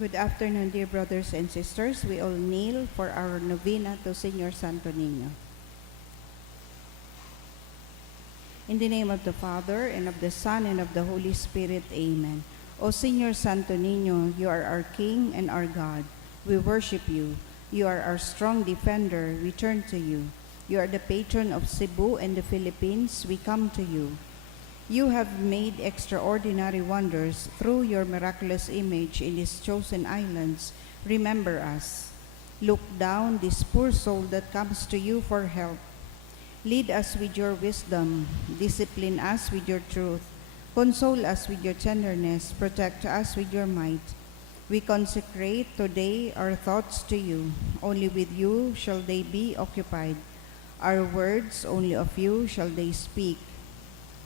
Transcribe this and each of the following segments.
Good afternoon, dear brothers and sisters. We all kneel for our novena to Señor Santo Niño. In the name of the Father, and of the Son, and of the Holy Spirit, Amen. O Señor Santo Niño, you are our King and our God. We worship you. You are our strong defender. We turn to you. You are the patron of Cebu and the Philippines. We come to you. You have made extraordinary wonders through your miraculous image in these chosen islands. Remember us. Look down this poor soul that comes to you for help. Lead us with your wisdom. Discipline us with your truth. Console us with your tenderness. Protect us with your might. We consecrate today our thoughts to you. Only with you shall they be occupied. Our words, only of you shall they speak.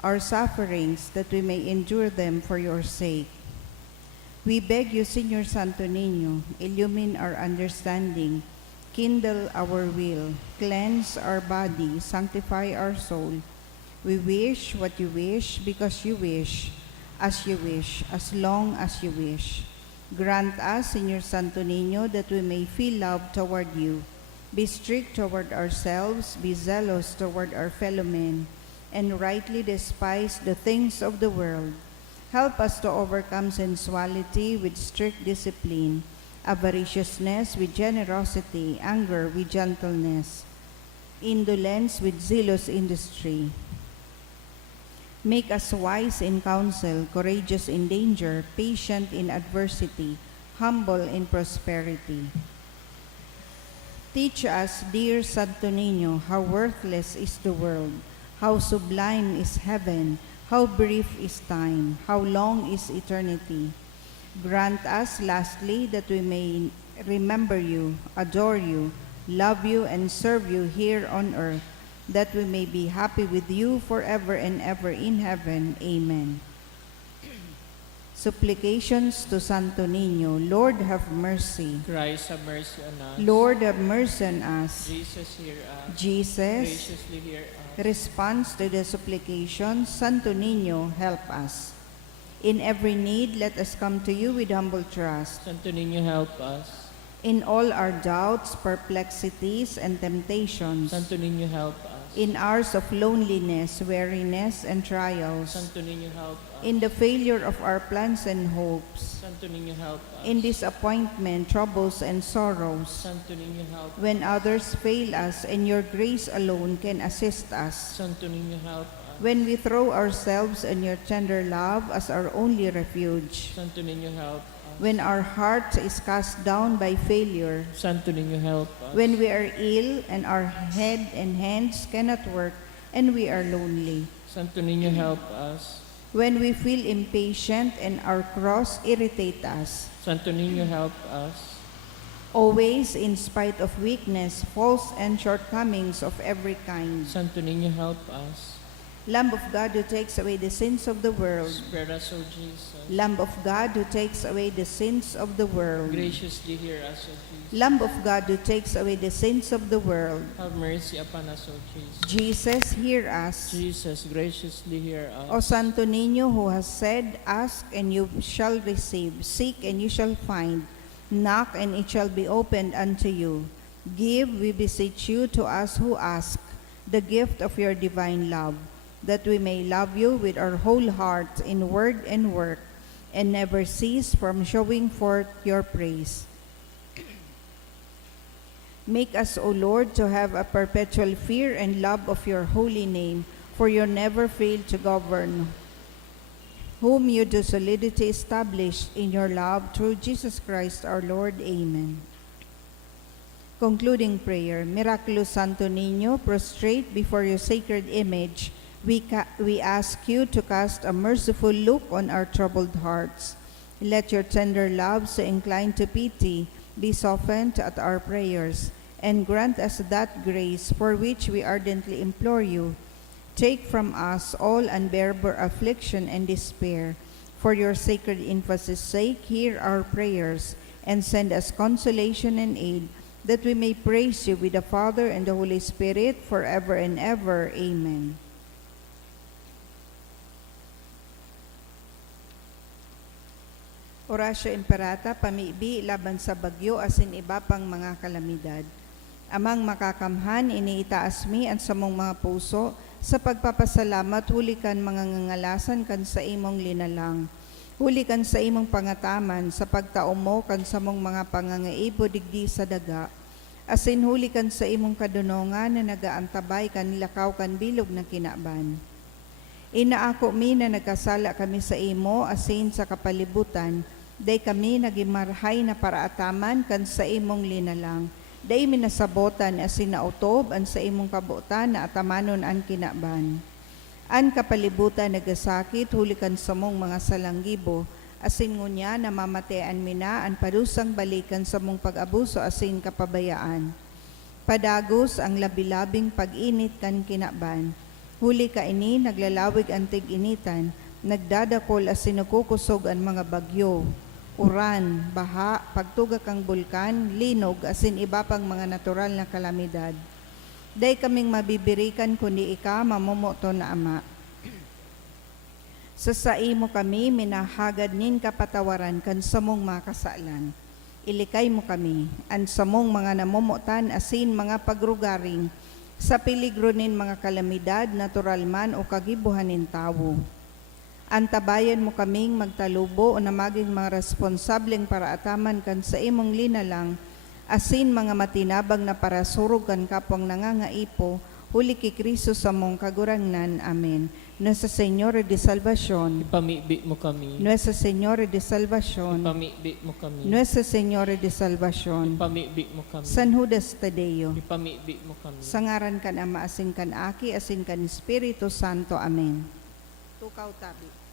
Our sufferings, that we may endure them for your sake. We beg you, Señor Santo Niño, illumine our understanding, kindle our will, cleanse our body, sanctify our soul. We wish what you wish, because you wish, as long as you wish. Grant us, Señor Santo Niño, that we may feel love toward you, be strict toward ourselves, be zealous toward our fellow men, and rightly despise the things of the world. Help us to overcome sensuality with strict discipline, avariciousness with generosity, anger with gentleness, indolence with zealous industry. Make us wise in counsel, courageous in danger, patient in adversity, humble in prosperity. Teach us, dear Santo Niño, how worthless is the world, how sublime is heaven, how brief is time, how long is eternity. Grant us, lastly, that we may remember you, adore you, love you, and serve you here on earth, that we may be happy with you forever and ever in heaven. Amen. Supplications to Santo Niño. Lord, have mercy. Christ, have mercy on us. Lord, have mercy on us. Jesus, hear us. Jesus, Graciously hear us. response to the supplications, Santo Niño, help us. In every need, let us come to you with humble trust. Santo Niño, help us. In all our doubts, perplexities, and temptations, Santo Niño, help us. in hours of loneliness, weariness, and trials, Santo Niño, help us. in the failure of our plans and hopes, Santo Niño, help us. in disappointment, troubles, and sorrows, Santo Niño, help us. when others fail us and your grace alone can assist us, Santo Niño, help us. when we throw ourselves on your tender love as our only refuge, Santo Niño, help us. when our heart is cast down by failure, Santo Niño, help us. when we are ill and our head and hands cannot work and we are lonely, Santo Niño, help us. when we feel impatient and our cross irritate us, Santo Niño, help us. always in spite of weakness, faults, and shortcomings of every kind. Santo Niño, help us. Lamb of God, who takes away the sins of the world. Spare us, O Jesus. Lamb of God, who takes away the sins of the world. Graciously hear us, O Jesus. Lamb of God, who takes away the sins of the world. Have mercy upon us, O Jesus. Jesus, hear us. Jesus, graciously hear O us. Santo Niño, who has said, ask and you shall receive, seek and you shall find, knock and it shall be opened unto you. Give, we beseech you, to us who ask, the gift of your divine love, that we may love you with our whole heart in word and work, and never cease from showing forth your praise. Make us, O Lord, to have a perpetual fear and love of your holy name, for you never fail to govern, whom you do solidity establish in your love through Jesus Christ our Lord. Amen. Concluding prayer. Miraculous Santo Niño, prostrate before your sacred image, we ask you to cast a merciful look on our troubled hearts. Let your tender love, so inclined to pity, be softened at our prayers, and grant us that grace for which we ardently implore you. Take from us all unbearable affliction and despair. For your sacred infancy's sake, hear our prayers, and send us consolation and aid, that we may praise you with the Father and the Holy Spirit forever and ever. Amen. Horacio Imperata, pamibi laban sa bagyo asin iba pang mga kalamidad. Amang makakamhan, iniitaas mi ang samong mga puso sa pagpapasalamat huli kan mga ngangalasan kan sa imong linalang. Huli kan sa imong pangataman sa pagtaumo kan samong mga pangangaibo digdi sa daga. Asin huli kan sa imong kadunongan na nagaantabay kan lakaw kan bilog na kinaban. Inaako mi na nagkasala kami sa imo asin sa kapalibutan, day kami nagimarhay na paraataman kan sa imong linalang. Day minasabotan asin nautob an sa imong kabutan na atamanon an kinaban. An kapalibutan nagasakit huli kan sa mong mga salanggibo, asin ngunya na mamatayan mina an parusang balikan sa mong pag-abuso asin kapabayaan. Padagos ang labilabing pag-init kan kinaban. Huli ka ini, naglalawig ang tig-initan, nagdadakol as sinukukusog ang mga bagyo, uran, baha, pagtugak ang bulkan, linog, asin iba pang mga natural na kalamidad. Day kaming mabibirikan kundi ika, mamumuto na Ama. Sa mo kami, minahagad nin kapatawaran kan samong mga kasalan. Ilikay mo kami, an samong mga namumutan asin mga pagrugaring, sa peligro nin mga kalamidad, natural man o kagibuhanin tawo. Antabayan mo kaming magtalubo o na maging mga responsableng paraataman kan sa imong linalang, asin mga matinabang na parasurog kan kapwang nangangaipo, huli ki Kristo sa mong kagurangnan. Amen. Nuestra Señora de Salvación, Ipamibi mo kami. Nuestra Señora de Salvación, Ipamibi mo kami. Nuestra Señora de Salvación, Ipamibi mo kami. San Judas Tadeo, Ipamibi mo kami. sa ngaran kan Ama asin kan Aki asin kan Espiritu Santo. Amen. Tukaw tabi.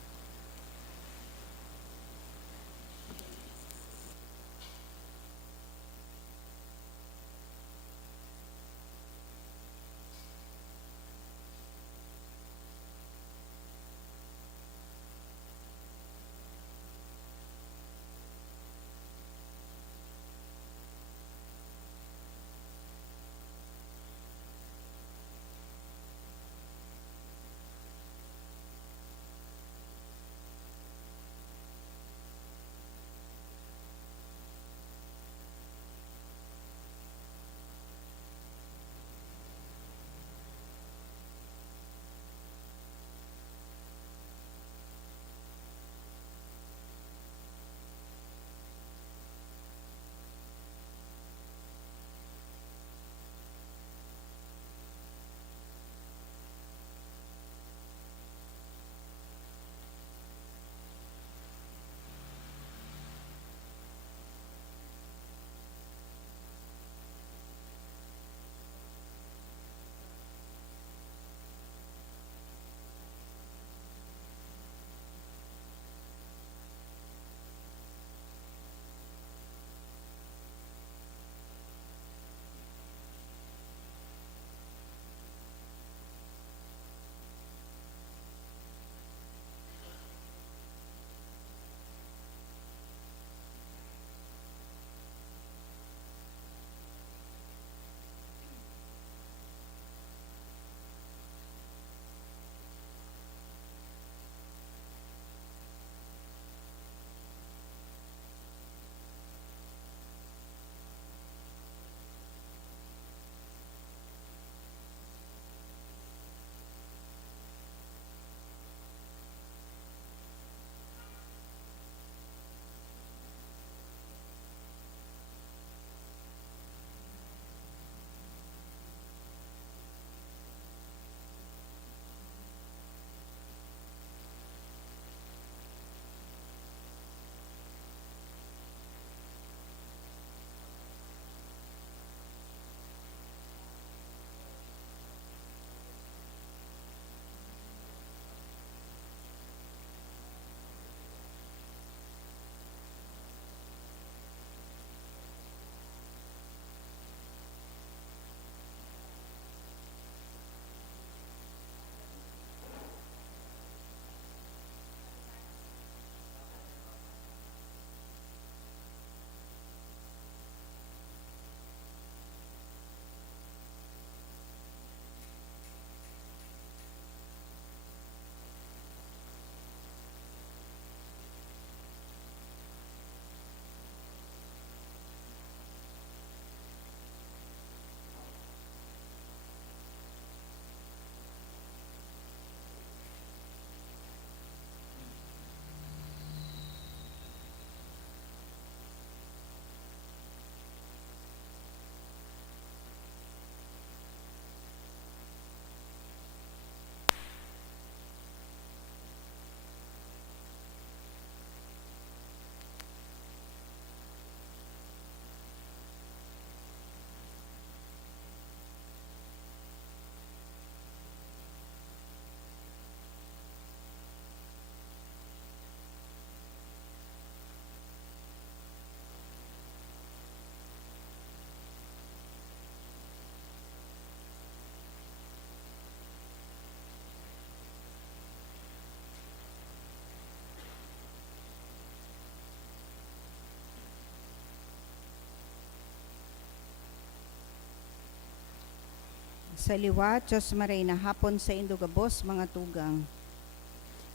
Sa liwat, Diyos maray na hapon sa Indugabos, mga tugang.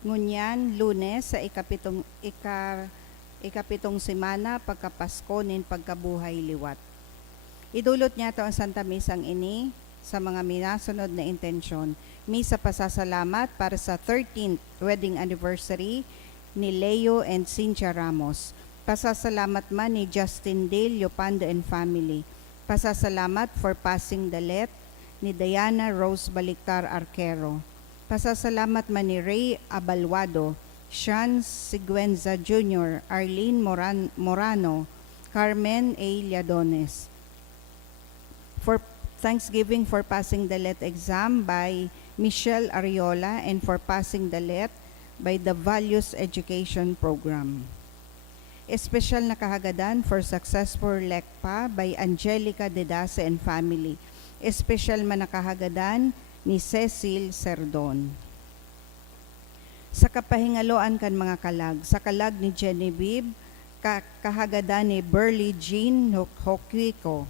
Ngunyan, Lunes, sa ikapitong semana, pagkapasko nin pagkabuhay liwat. Idulot niya to ang Santa Misang ini sa mga minasunod na intensyon. Misa pasasalamat para sa 13th wedding anniversary ni Leo and Cynthia Ramos. Pasasalamat man ni Justin Dale Yopando and family. Pasasalamat for passing the let ni Diana Rose Baliktar Arquero. Pasasalamat man ni Ray Abalwado, Sean Siguenza Jr., Arlene Morano, Carmen A. Lladones. For Thanksgiving for passing the let exam by Michelle Ariola and for passing the let by the Values Education Program. Espesyal na kahagadan for successful LECPA by Angelica Dedase and family. Espesyal man na kahagadan ni Cecil Serdon. Sa kapahingaloan kan mga kalag, sa kalag ni Genevieve, kahagadan ni Burley Jean Hoquico,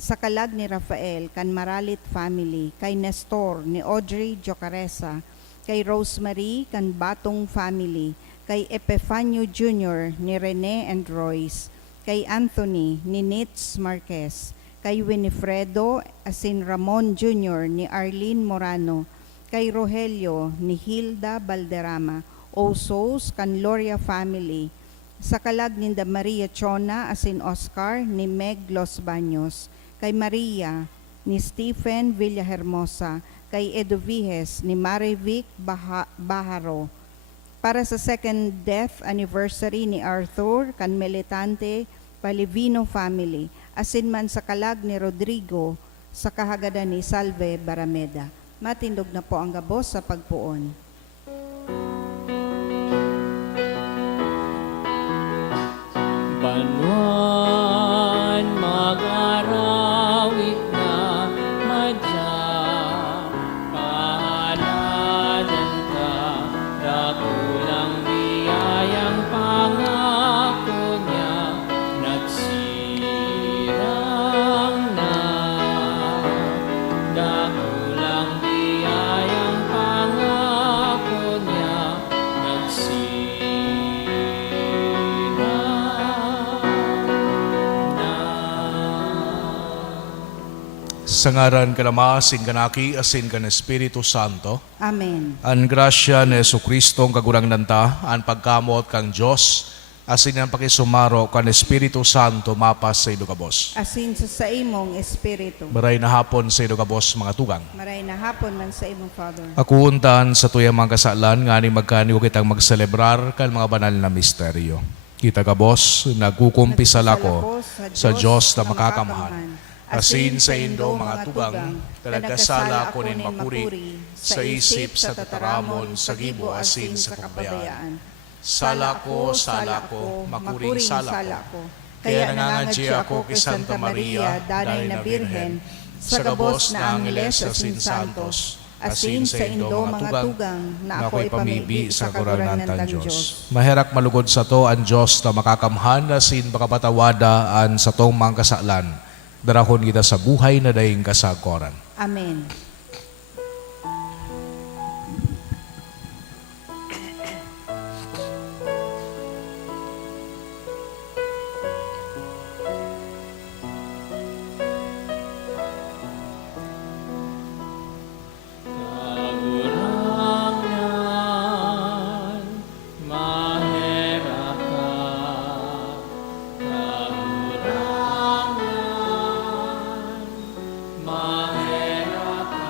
sa kalag ni Rafael, kan Maralit family, kay Nestor, ni Audrey Jocaresa, kay Rosemary, kan Batong family, kay Epifanio Jr., ni Rene and Royce, kay Anthony, ni Nitz Marquez, kay Winifredo asin Ramon Jr., ni Arlene Morano, kay Rogelio, ni Hilda Balderrama, Osos, kan Loria family, sa kalag ni Maria Chona asin Oscar, ni Meg Los Baños, kay Maria, ni Stephen Villahermosa, kay Edoviges, ni Marivic Baharo. Para sa second death anniversary ni Arthur, kan Militante Palivino family, asin man sa kalag ni Rodrigo, sa kahagadan ni Salve Barameda. Matindog na po ang gabos sa pagpuon. Banwan mag-arawit na madya, paaladan ka, dakulang biyayang pangako niya, nagsirang na. Dakulang biyayang pangako niya, nagsirang na. Sa ngaran ka Ama, asin kanaki, asin kan Espiritu Santo. Amen. An grasya ni Jesucristo ang kagurang nanta, an pagkamot kang Diyos, asin ang pakisumaro kan Espiritu Santo mapas sa idugabos. Asin sa imong espiritu. Maray na hapon sa idugabos mga tugang. Maray na hapon man sa imong Father. Akuuntan sa tuyang mga kasalan, nga ni magkaniw kitang magselebrar kan mga banal na misteryo. Kita gabos, nagkukumpisal ako sa Diyos na makakamhan. Asin sa indo mga tugang, talagkasala ko nin makuri, sa isip, sa tataramon, sa gibo, asin sa kapabayaan. Sala ko, makuring sala ko. Kaya nangangadji ako kay Santa Maria, Danay na Birhen, sa gabos na Angeles, asin santos, asin sa indo mga tugang, na ako'y pamibi sa kuranan ng Diyos. Maherak malugod sa to ang Diyos na makakamhan, asin makapatawadaan sa tong mga kasalan. Darahon kita sa buhay na daing kasagoran. Amen. Kagurangan, mahera ka. Kagurangan, mahera ka.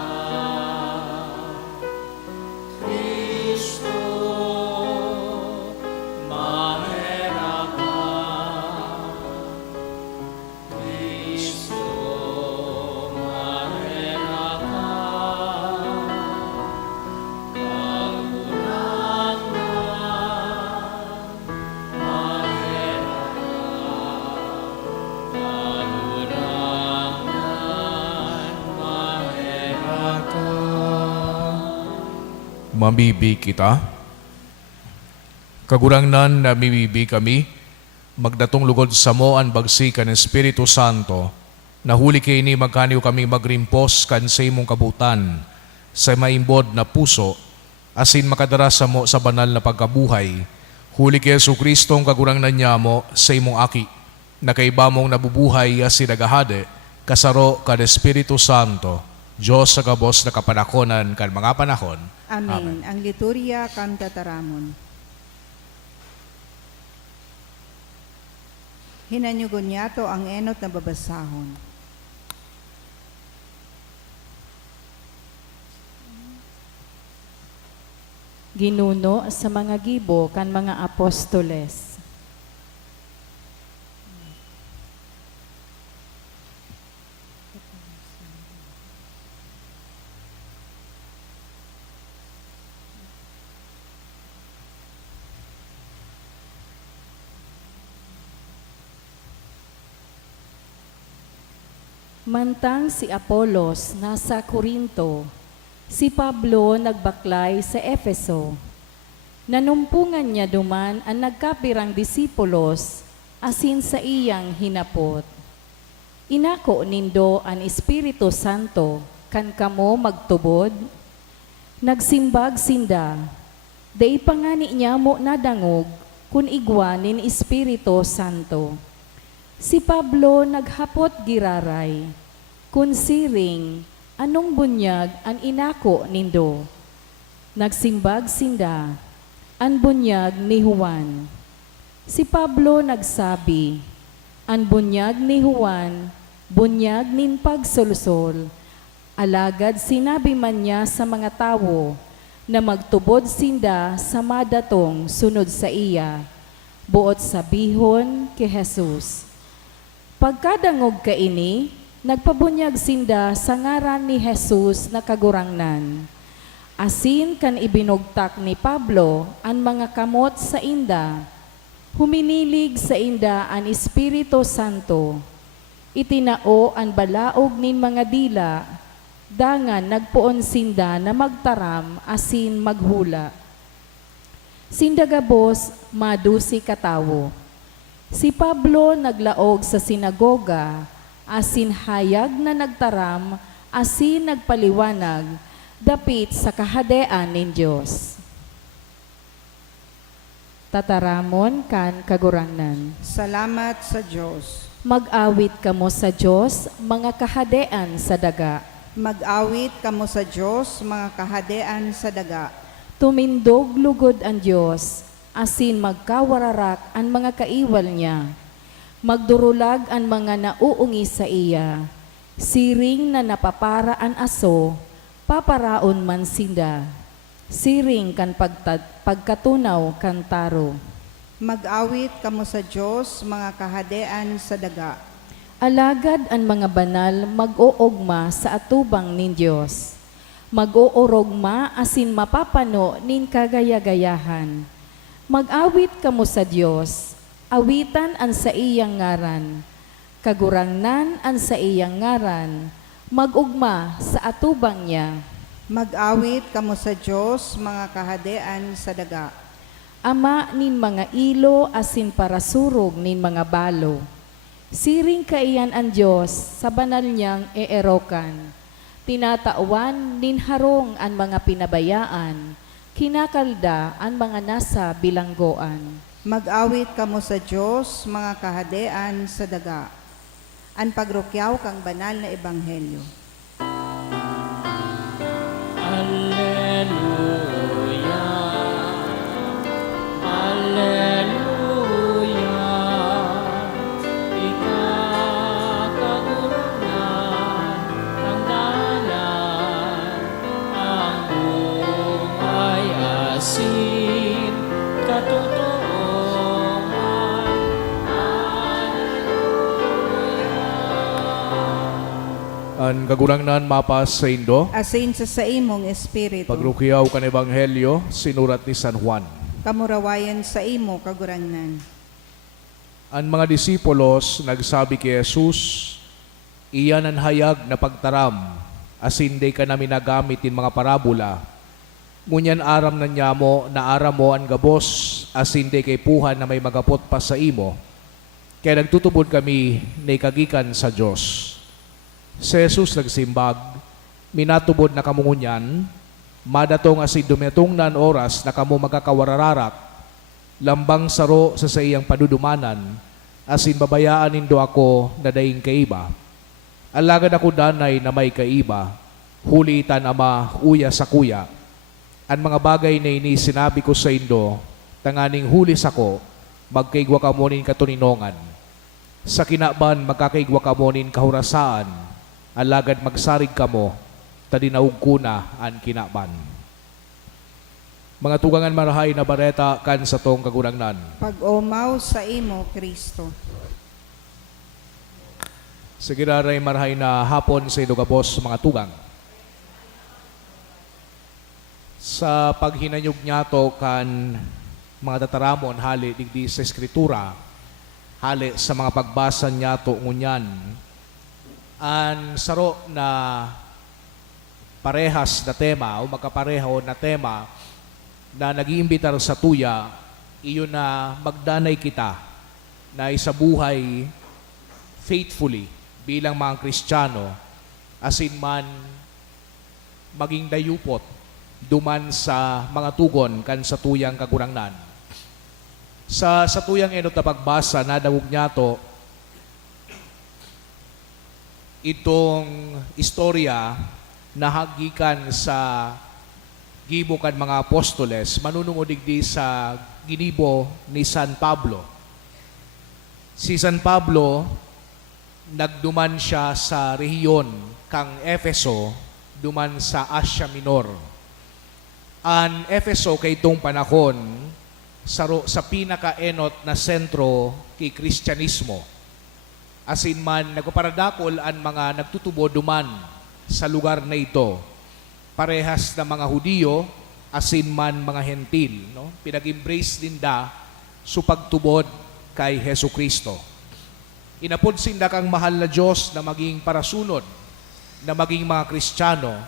Kristo, mahera ka. Kristo, mahera ka. Mamibi kita. Kagurangnan na mimibi kami, magdatong lugod sa mo ang bagsi kan Espiritu Santo, Nahuli kay ni magkaniw kami magrimpos kan sa imong kabutan, sa maimbod na puso, asin makadara sa mo sa banal na pagkabuhay. Huli kay Jesu-Kristo ang kagurangnan niya mo sa imong aki, na kaiba mong nabubuhay asin nagahade, kasaro kad Espiritu Santo, Diyos sa kabos na kapanakonan kan mga panahon. Amen. Ang liturya kam tataramon. Hinanyugon niya to ang enot na babasahon. Ginuno sa mga gibo kan mga apostoles. Mantang si Apolos nasa Corinto, si Pablo nagbaklay sa Efeso. Nanumpungan niya duman ang nagkapirang disipulos asin sa iyang hinapot. Inako nindo ang Espiritu Santo kan kamo magtubod. Nagsimbag sinda, day pangani niya mo nadangog kun igwanin Espiritu Santo. Si Pablo naghapot giraray, kun siring, anong bunyag ang inako nindo? Nagsimbag sinda, ang bunyag ni Juan. Si Pablo nagsabi, ang bunyag ni Juan, bunyag nin pagsulsol. Alagad sinabi man niya sa mga tawo na magtubod sinda sa madatong sunod sa iya, buot sabihon kay Jesus. Pagkadangog kaini, nagpabunyag sinda sa ngaran ni Jesus na kagurangnan. Asin kan ibinugtak ni Pablo ang mga kamot sa inda, huminilig sa inda ang Espiritu Santo. Itinao ang balaog nin mga dila, dangan nagpuon sinda na magtaram asin maghula. Sinda gabos madusi katawo. Si Pablo naglaog sa sinagoga, asin hayag na nagtaram, asin nagpaliwanag, dapit sa kahadean nin Diyos. Tataramon kan kagurangnan. Salamat sa Diyos. Mag-awit kamo sa Diyos, mga kahadean sa daga. Mag-awit kamo sa Diyos, mga kahadean sa daga. Tumindog lugod ang Diyos, asin magkawararak ang mga kaiwal niya. Magdurulag ang mga nauungi sa iya. Siring na napapara ang aso, paparaon man sinda. Siring kan pagkatunaw kan taro. Mag-awit kamo sa Diyos, mga kahadean sa daga. Alagad ang mga banal mag-oogma sa atubang nin Diyos. Mag-oorogma asin mapapano nin kagayagayahan. Mag-awit kamo sa Diyos, awitan ang sa iyang ngaran, kagurangnan ang sa iyang ngaran, mag-ugma sa atubang niya. Mag-awit kamo sa Diyos, mga kahadean sa daga. Ama nin mga ilo asin parasurog nin mga balo. Siring kaiyan ang Diyos sa banal niyang eerokan. Tinatawan nin harong ang mga pinabayaan, kinakalda ang mga nasa bilanggoan. Mag-awit kamo sa Diyos, mga kahadean sa daga. An pagrukyaw kang banal na ebanghelyo. Alleluia, Alleluia, ikakagurnan ang dalan, ang bungay asin, katotohanan. Ang kagurangnan mapas sa Indo, Asin sa imong espiritu. pagrukyaw kan Ebanghelyo, sinurat ni San Juan. Kamurawayan sa imo kagurangnan. Ang mga disipulos nagsabi kay Jesus, iyan ang hayag na pagtaram, asin day ka namin nagamit in mga parabola. Ngunyan aram na niya mo, na aram mo ang gabos, asin day kay puhan na may magapot pa sa imo. Kaya nagtutubod kami na ikagikan sa Diyos. Si Jesus nagsimbag, minatubod na kamungunyan, madatong asin dumetong nan oras na kamo magkakawarararak, lambang saro sa iyang padudumanan, asin babayaan nindo ako na daing kaiba. Alagad ako danay na may kaiba, hulitan ama uya sa kuya. Ang mga bagay na ini sinabi ko sa indo, tanganing hulis ako, magkaigwa ka monin katuninongan. Sa kinaban magkakaigwa ka monin kahurasaan, alagad magsarig ka mo, tadinaug ko na ang kinaban. Mga tugangan marahay na bareta kan sa tong kagunangnan. Pag-umaw sa imo, Kristo. Sige ray marahay na hapon sa idugabos mga tugang. Sa paghinanyog niyato kan mga tataramon hali digdi sa Escritura, hali sa mga pagbasa niyato ngunyan, an saro na parehas na tema o magkapareho na tema na nag-iimbitar sa tuya, iyon na magdanay kita na isabuhay faithfully bilang mga Kristiyano, asin man maging dayupot duman sa mga tugon kan sa tuyang kagunangnan. Sa tuyang enot na pagbasa, nadawog niya to itong istorya na hagikan sa gibo kan mga apostoles, manunong digdi sa ginibo ni San Pablo. Si San Pablo, nagduman siya sa rehiyon kang Efeso, duman sa Asia Minor. Ang Efeso kay itong panahon, sa pinaka-enot na sentro kay Kristyanismo. Asin man, nagpaparadakol ang mga nagtutubo duman sa lugar na ito. Parehas na mga Hudiyo, asin man mga Hentil. No? Pinag-embrace din da sa pagtubod kay Hesu Kristo. Inapod sinda kang mahal na Diyos na maging parasunod, na maging mga Kristiyano,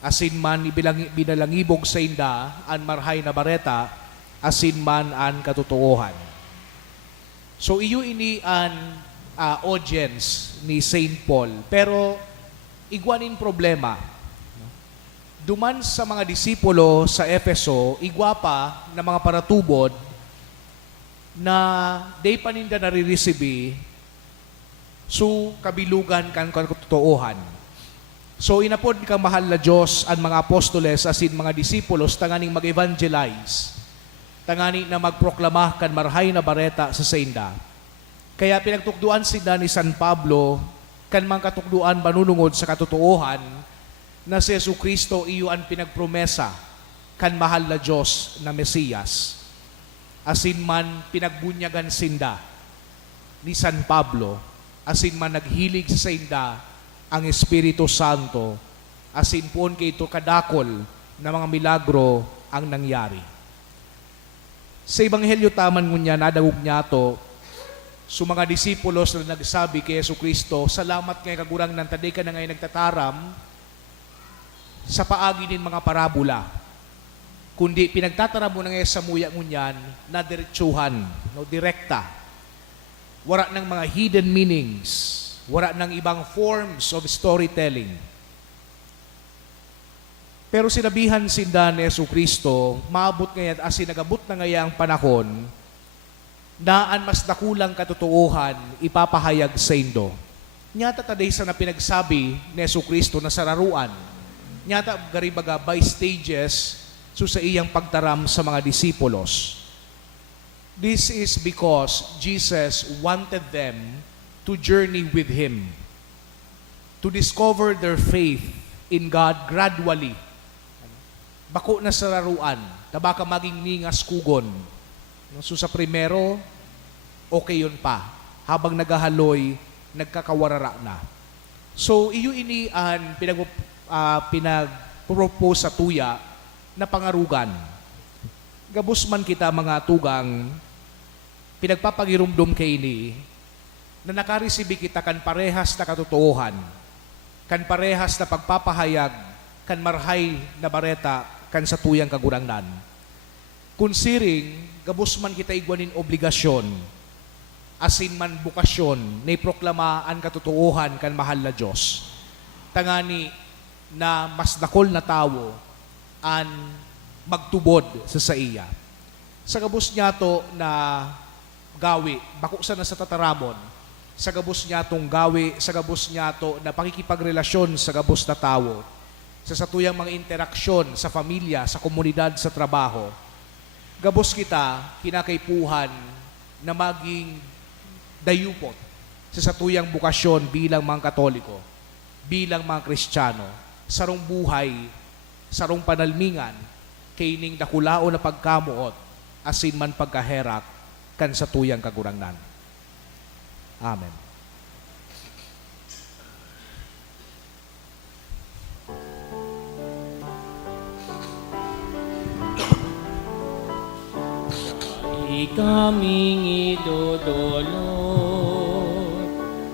asin man binalangibog sa inda ang marhay na bareta, asin man ang katotohan. So iyo ini an audience ni Saint Paul, pero igwanin problema. Duman sa mga disipulo sa Efeso, igwapa na mga paratubod na day paninda nariresibi so kabilugan kan katotohan. So inapod kang mahal na Diyos ang mga apostoles asin mga disipulos tanganing mag-evangelize, tangani na magproklama kan marhay na bareta sa sainda. Kaya pinagtukduan sila ni San Pablo kan mga katukduan manunungod sa katotohan na si Yesu Kristo iyo ang pinagpromesa kan mahal na Diyos na Mesiyas. Asin man pinagbunyagan sinda ni San Pablo, asin man naghilig sa inda ang Espiritu Santo, asin pon kay ito kadakol na mga milagro ang nangyari. Sa Ebanghelyo taman ngunya, nadawog niya to, so mga disipulos na nagsabi kay Yesu Kristo, salamat ngay kagurang ng taday ka na ngay nagtataram sa paagi din mga parabola, kundi pinagtataram mo na ngay sa muya ngunyan na diretsuhan, no, direkta. Wala ng mga hidden meanings, wala ng ibang forms of storytelling. Pero sinabihan sinda ni Yesu Kristo, maabot ngayon as sinagabot na ngayang panahon, naan mas dakulang katotohan ipapahayag sa indo. Nyata taday sa na pinagsabi ni Yesu Kristo na sararuan, nyata garibaga by stages so sa iyang pagtaram sa mga disipulos. This is because Jesus wanted them to journey with Him, to discover their faith in God gradually. Bako na sa laruan, na baka maging ningas kugon. So sa primero, okay yun pa. Habang nagahaloy, nagkakawarara na. So iyo ini ang pinag-propose sa tuya na pangarugan. Gabus man kita mga tugang, pinagpapagirumdum kay ini, na nakaresibi kita kan parehas na katotohan, kan parehas na pagpapahayag, kan marhay na bareta, kan sa tuyang kagurangnan. Kunsiring, gabus man kita igwanin obligasyon, asin man bukasyon, na iproklama ang katotohan kan mahal na Diyos. tangani na mas dakol na tawo an magtubod sa iya. Sa gabos niya to na gawi, bako sa na sa tataramon, sa gabos niya tong gawi, sa gabos niya to na pakikipagrelasyon sa gabos na tawo, sa satuyang mga interaksyon sa pamilya, sa komunidad, sa trabaho, gabos kita kinakaipuhan na maging dayupot sa satuyang bukasyon bilang mga Katoliko, bilang mga Kristiyano, sarong buhay, sarong panalmingan, kaining dakulao na pagkamuot, asin man pagkaherak, kan satuyang kagurangnan. Amen. Kaming idodolot,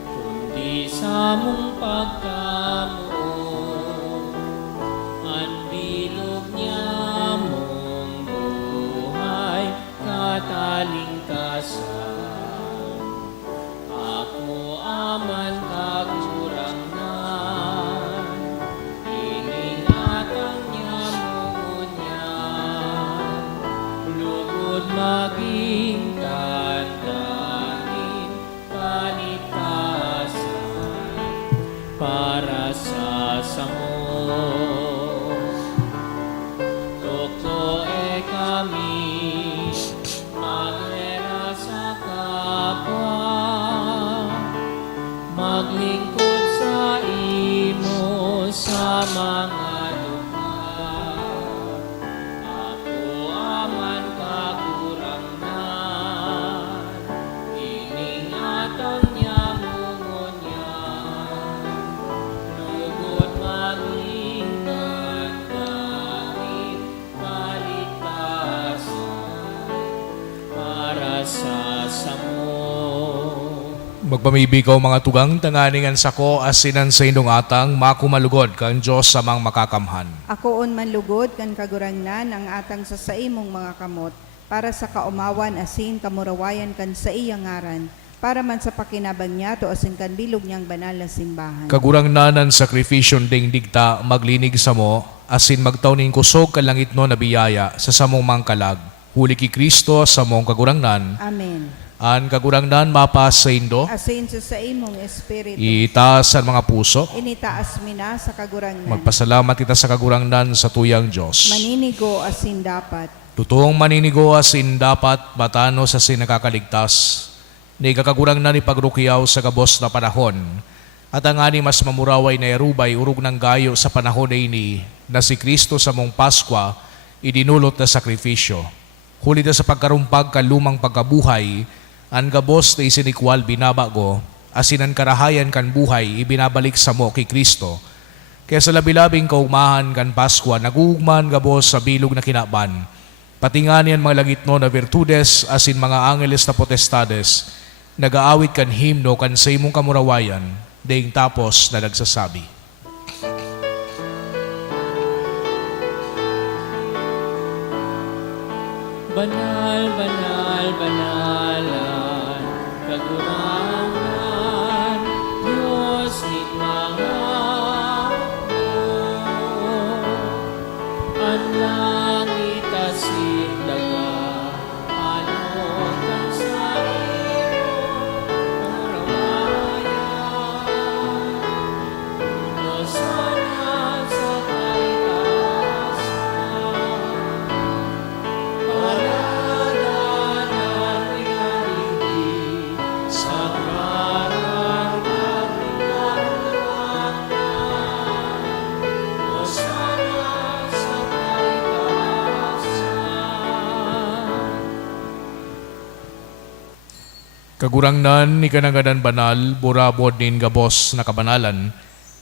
kundi sa mong pagkamuot, ang bilog niya mong buhay, katalingkasan. Ako aman kagurangnan, iningatan niya mo niyan, lugod maging kandangin kaligtasan para sa samo. Dokto kami maglera sa kapwa, maglingkod sa imo sa mga dukha. Ako aman kagurangnan, iningatan niya mo niyan, lugod maging kandangin kaligtasan para sa samo. Magpamibikaw mga tugang tanganingan sako asinan sa indong atang makumalugod kan Diyos samang makakamhan. Akoon manlugod kan kagurangnan ang atang sa saimong mga kamot, para sa kaumawan asin kamurawayan kan sa iyang ngaran, para man sa pakinabang niya to asin kan bilog niyang banal na simbahan. Kagurangnanan sakrifisyon ding digta maglinig sa mo, asin magtawning kusog kalangit no na biyaya sa samong mangkalag. Huli ki Kristo sa mong kagurangnan, Amen. an kagurangnan mapas sa indo, Asin sa saimong espiritu, itaas ang mga puso, initaas mina sa kagurangnan. magpasalamat kita sa kagurangnan sa tuyang Diyos. Maninigo asin dapat, Totoong maninigo asin dapat matano sa sinakakaligtas, ni kakagurangnan ni pagrukiyaw sa gabos na panahon, at ang ani mas mamuraway na erubay urog ng gayo sa panahon na ini, na si Kristo sa mong Paskwa, idinulot na sakripisyo. Huli na sa pagkarumpag kan lumang pagkabuhay, ang gabos na isinikwal binabago, asinan karahayan kan buhay, ibinabalik sa mo kay Kristo. Kaya sa labilabing kaumahan kan Paskwa, nagugman gabos sa bilog na kinaban, patinganian mga langit no na virtudes, asin mga angeles na potestades, nagaawit kan himno kan sa imong kamurawayan, daing tapos na nagsasabi. Banal, banal, banalan, kagurangan, Diyos ni mga ang langit asin daga, ano kang sa iyo, kamurawayan, Hosana sa kaitasan. Kagurangnan ni kanagadan banal, burabod nin gabos na kabanalan,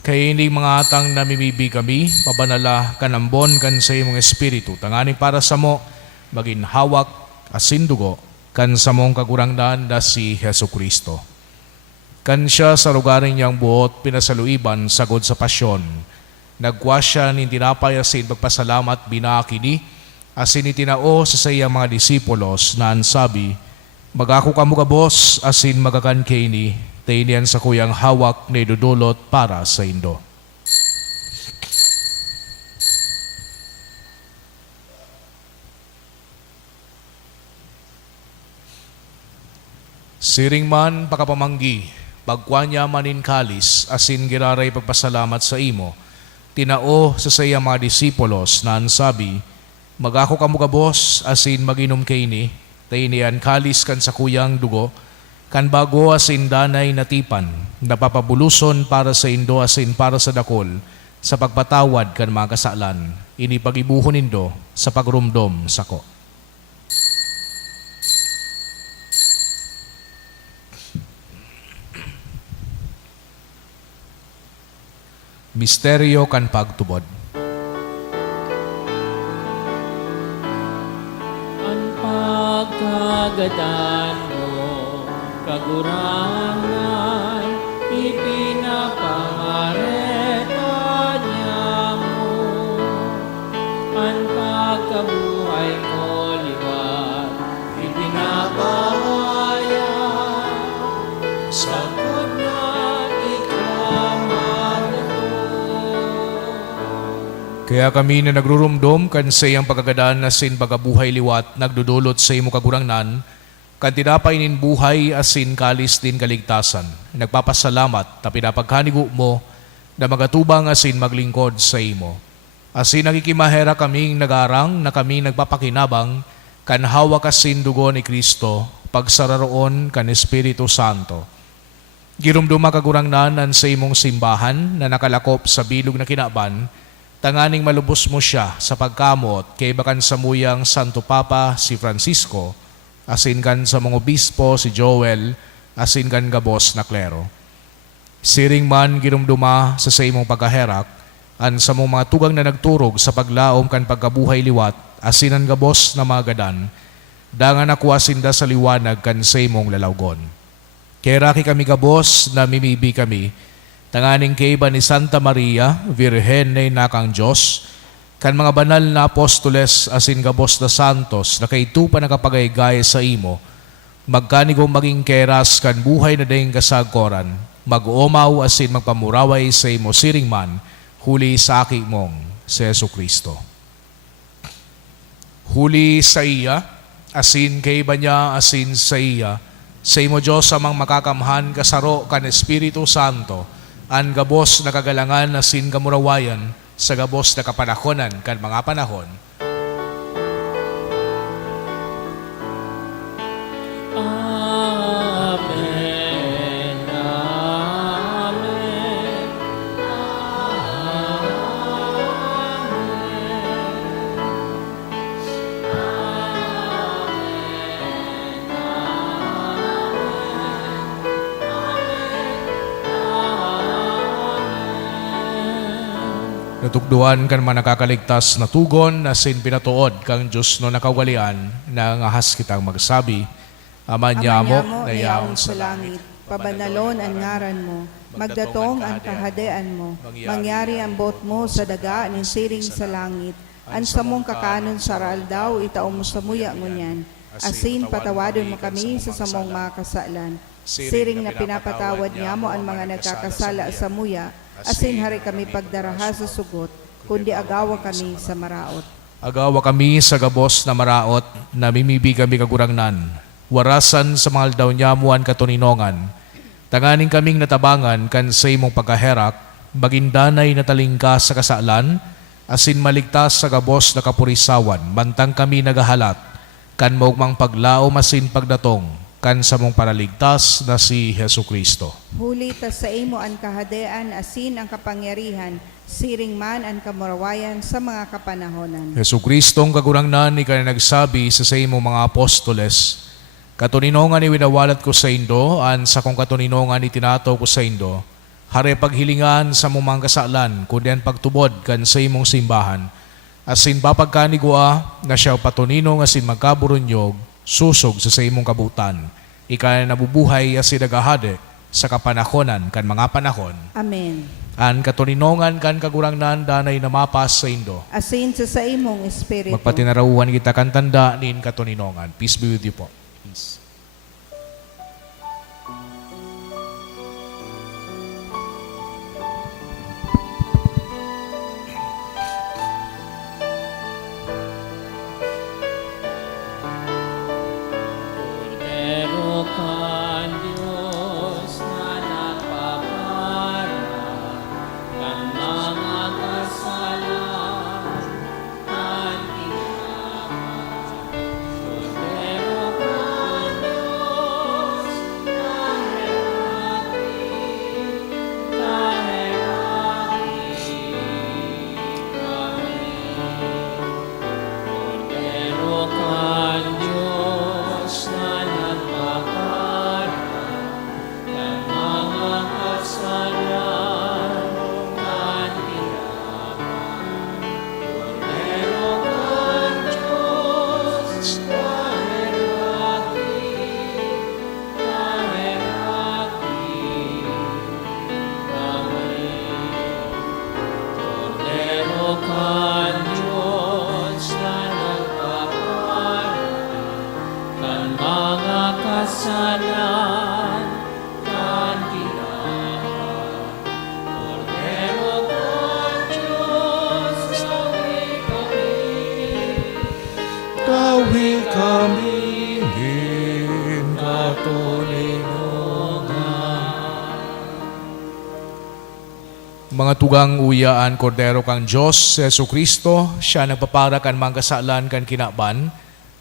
kay hindi mga atang namimibi kami, pabanala kanambon kan sa imong espiritu, tangani para sa mo, maging hawak asin dugo, kan sa mong kagurangnan na si Hesu Kristo. Kan siya sa lugarin niyang buot, pinasaluiban, sagod sa pasyon, nagkwa siya ni tinapay asin magpasalamat binakini, asin itinao sa sayang mga disipulos na ansabi, magako kamo kabos asin magakan kay ni, tainian sa kuyang hawak na idudulot para sa indo. Siring man pakapamanggi, pagkwanya manin kalis, asin giraray pagpasalamat sa imo, tinao sa saya mga disipulos na ansabi, magako kamo kabos, asin maginom kaini, taynian kalis kan sa kuyang dugo, kan bago asin danay natipan, napapabuluson para sa indo asin para sa dakol, sa pagpatawad kan mga kasalan, ini pagibuhon nindo sa pagrumdom sako. Misteryo kan pagtubod. Ang pagkagadan mo, kagurangan, ipinapangareta niya mo. Ang pagkabuhay mo, liwat, ipinapahaya. Sagod na Kaya kami na nagrurumdom kan sa iyang pagkagadan asin bagabuhay liwat nagdudulot sa imo kagurangnan, kan tinapay nin buhay asin kalis din kaligtasan. Nagpapasalamat ta pinapagkanigo mo na magatubang asin maglingkod sa imo. Asin nakikimahera kaming nagarang na kami nagpapakinabang kan hawak asin dugo ni Kristo pagsararoon kan Espiritu Santo. Girumduma kagurangnan an sa imong simbahan na nakalakop sa bilog na kinaban, tanganing malubos mo siya sa pagkamot kay bakan sa muyang Santo Papa si Francisco, asin kan sa mga obispo si Joel, asin kan gabos na klero. Siring man girumduma sa imong pagkaherak, an sa mga tugang na nagturog sa paglaom kan pagkabuhay liwat, asin ang gabos na mga gadan, dangan nakuasinda sa liwanag kan sa imong lalawgon. Kaya raki kami gabos na mimibi kami, tanganing kaiba ni Santa Maria, Virhen na inakang Diyos, kan mga banal na apostoles asin gabos na santos na kaito pa nakapagaygay sa imo, magkanigong maging keras kan buhay na dayang kasagkoran, mag-umaw asin magpamuraway sa imo siring man, huli sa aki mong si Jesucristo. Huli sa iya, asin kaiba niya asin sa iya, sa imo Diyos amang makakamhan kasaro kan Espiritu Santo, an gabos na kagalangan na sin kamurawayan sa gabos na kapanahonan kan mga panahon. Amen, amen, Natugduan kan man nakakaligtas na tugon na sin pinatuod kang Diyos no nakawalian na ngahas kitang magsabi, Ama niya mo na yaon sa langit, pabanalon ang ngaran mo, magdatong ang kahadean mo, mangyari ang bot mo sa daga ng siring sa langit, ang samong kakanon sa raldaw, itaom mo sa muya ngunyan, asin patawadon mo kami sa samong mga kasalan, siring na pinapatawad niya mo ang mga nagkakasala sa muya, asin hari kami pagdaraha sa sugot, kundi agawa kami sa maraot. Agawa kami sa gabos na maraot, namimibi kami kagurangnan, warasan sa mga aldaw niyamuan katuninongan, tanganing kaming natabangan kan sa imong pagkaherak, magindanay na talingka sa kasalan, asin maligtas sa gabos na kapurisawan, bantang kami nagahalat, kan maugmang paglaom asin pagdatong, kan sa mong paraligtas na si Jesucristo. Huli ta sa imo ang kahadean, asin ang kapangyarihan, siring man ang kamurawayan sa mga kapanahonan. Jesucristong kagurangnan, ika na nagsabi sa imong mga apostoles, katuninongan iwinawalat ko sa indo, an sa kong katuninongan itinato ko sa indo, hare paghilingan sa mong mga kasalan, kundi ang pagtubod kan sa imong simbahan, asin bapagkanigwa na siya patuninong asin magkaburunyog, susog sa imong kabutan, ika na nabubuhay asin nagahade sa kapanahonan kan mga panahon. Amen. An katuninongan kan kagurangnan danay namapas sa indo. Asin sa imong espiritu. Magpatinarawan kita kan tanda nin katuninongan. Peace be with you po. Peace. Cordero ka Mga tugang uyaan, kordero kang Diyos, Yesu Kristo, siya nagpapara kan mga kasalan kan kinaban,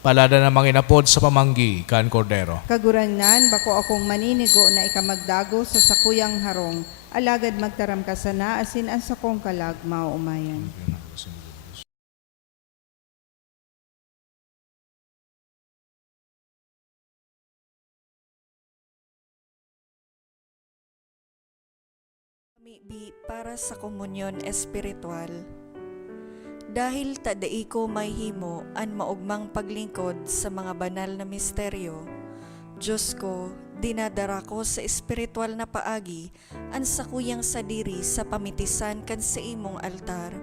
palada na mga inapod sa pamanggi kan kordero. Kaguranan, bako akong maninigo na ikamagdago sa sakuyang harong, alagad magtaram ka sana, asin ang sakong kalag, maumayan. Bi para sa komunyon espiritual. Dahil tadai ko may himo an maugmang paglingkod sa mga banal na misteryo, Diyos ko, dinadara ko sa espiritual na paagi an sakuyang sadiri sa pamitisan kan sa imong altar.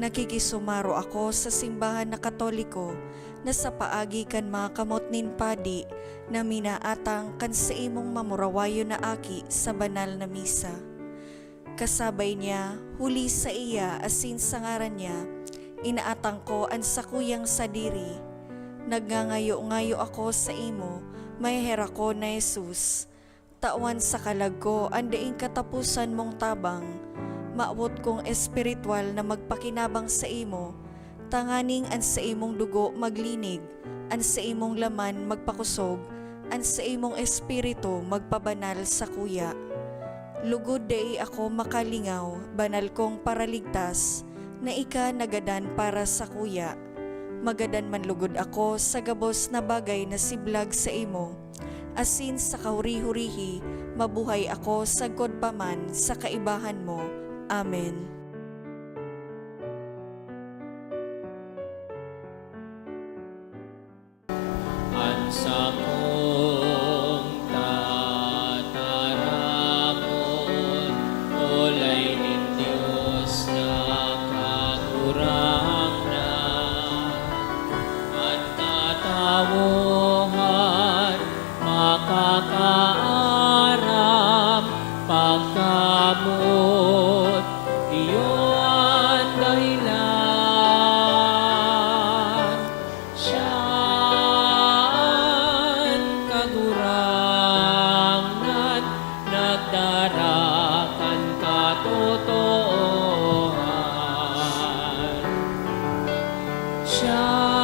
Nakikisumaro ako sa simbahan na Katoliko na sa paagi kan mga kamot nin padi na minaatang kan sa imong mamurawayo na aki sa banal na misa. Kasabay niya, huli sa iya asin sa ngaran niya, inaatang ko ang sakuyang sadiri. Nagngangayo-ngayo ako sa imo, may hera ko na Jesus. Tawan sa kalag ko, andaing katapusan mong tabang. Maawot kong espiritual na magpakinabang sa imo, tanganing an sa imong dugo maglinig, an sa imong laman magpakusog, an sa imong espiritu magpabanal sa kuya. Lugod day ako makalingaw, banal kong paraligtas, na ika nagadan para sa kuya. Magadan man lugod ako sa gabos na bagay na siblag sa imo. Asin sa kahuri-hurihi, mabuhay ako sa paman sa kaibahan mo. Amen. Ansa kong tataramon, olay nin Diyos na kagurangnan. At katawohan, makakaaram, pagkamot, iyon dahilan. Siyaan kagurangan, nagdarakan katotohan.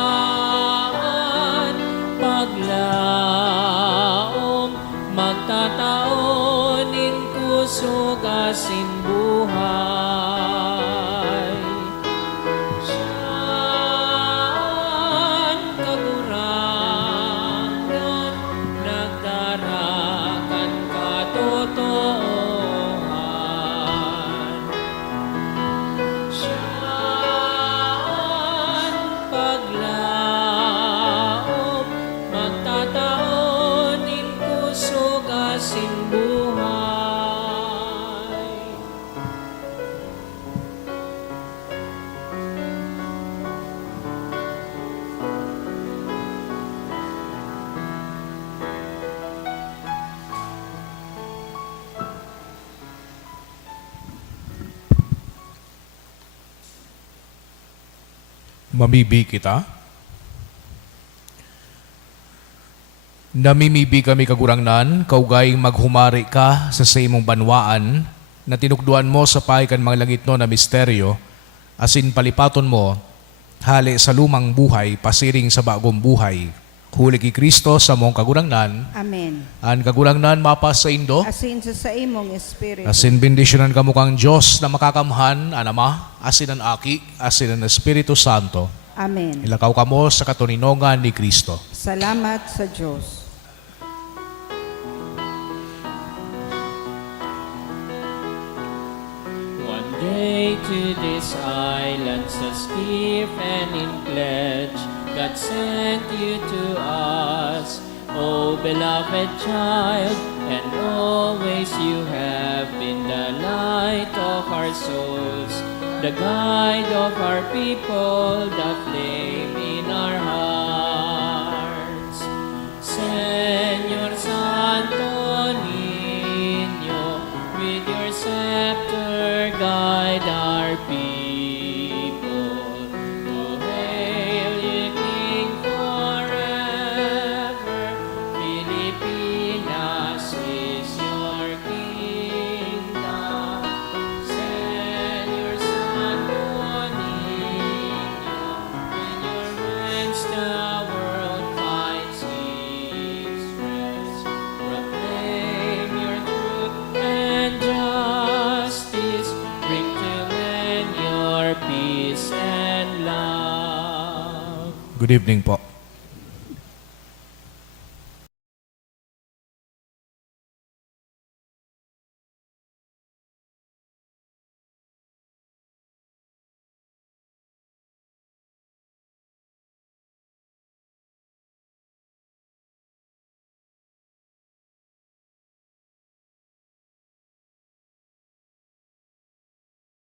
Siyaan paglaom, magtataonin kusog asin buhay. Siyaan kagurangan, nagdarakan katotohan. Siyaan paglaom, magtataonin kusog asin buhay. Mamibi kita. Namimibi kami kagurangnan, kaugaying maghumari ka sa imong banwaan, na tinukduan mo sa paikan mga langit no na misteryo, asin palipaton mo, hali sa lumang buhay, pasiring sa bagong buhay. Huli ki Kristo sa mong kagurangnan, Amen. an kagurangnan mapas sa indo, Asin sa imong espiritu. asin bendisyonan kamo kang Diyos na makakamhan, an Ama, asin an Aki, asin an Espiritu Santo. Amen. Ilakaw kamo sa katuninongan ni Kristo. Salamat sa Diyos. One day to this island, as gift and in pledge, God sent you to us, O beloved child, and always you have been the light of our souls, the guide of our people, the flame in our hearts. Señor Santo Niño, with your scepter guide our people. To hail you, King, forever. Pilipinas is your kingdom. Good evening po.